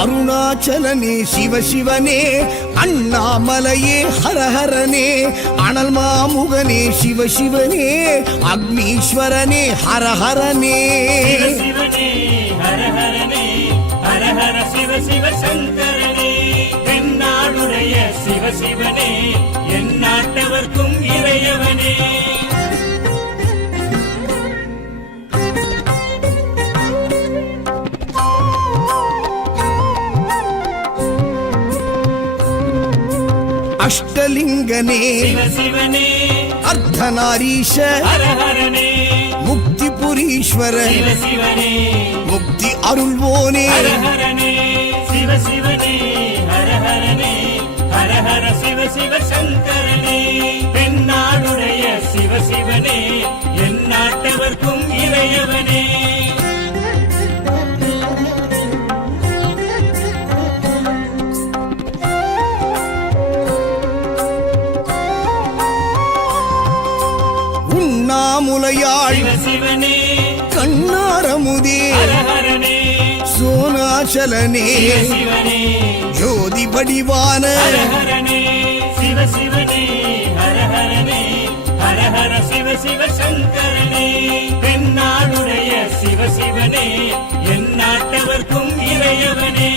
அருணாச்சலனே சிவசிவனே, அண்ணாமலையே ஹரஹரனே, அனல் மாமுகனே சிவசிவனே, அக்னீஸ்வரனே ஹரஹரனே. சிவசிவனே ஹரஹரனே, ஹரஹர சிவ சிவ சங்கரனே, தென்னாடுடைய சிவசிவனே, என் நாட்டவர்க்கும் இறையவனே. அஷ்டலிங்கனே சிவசிவனே, அர்த்தநாரீஷ ஹரஹரனே, முக்திபுரீஸ்வர சிவசிவனே, முக்தி அருள்வோனே. ஹரஹரனே சிவசிவனே, ஹரஹரனே, ஹரஹர சிவ சிவ சங்கரனே, தென்னாடுடைய சிவசிவனே, என் நாட்டவர்க்கும் இறையவனே. உண்ணாமுலையாள் சிவசிவனே, கண்ணாரமுதே ஹரஹரனே, சோனாச்சலனே சிவசிவனே, ஜோதி வடிவான ஹரஹரனே சிவசிவனே, ஹரஹரனே, ஹரஹர சிவ சிவ சங்கரனே, தென்னாடுடைய சிவசிவனே, என் நாட்டவர்க்கும் இறையவனே.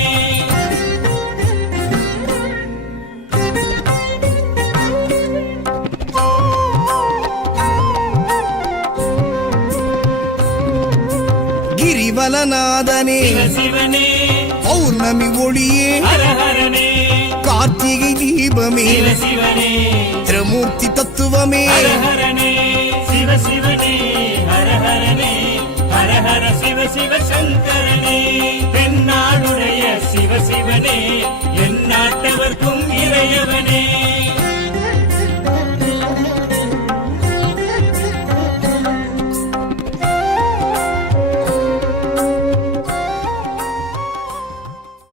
கிரிவலநாதனே சிவசிவனே, பௌர்ணமி ஒளியே ஹரஹரனே, கார்த்திகை தீபமே சிவசிவனே, திரமூர்த்தி தத்துவமே. ஹரஹரனே சிவசிவனே, ஹரஹரனே, ஹரஹர சிவ சிவ சங்கரனே, தென்னாடுடைய சிவசிவனே,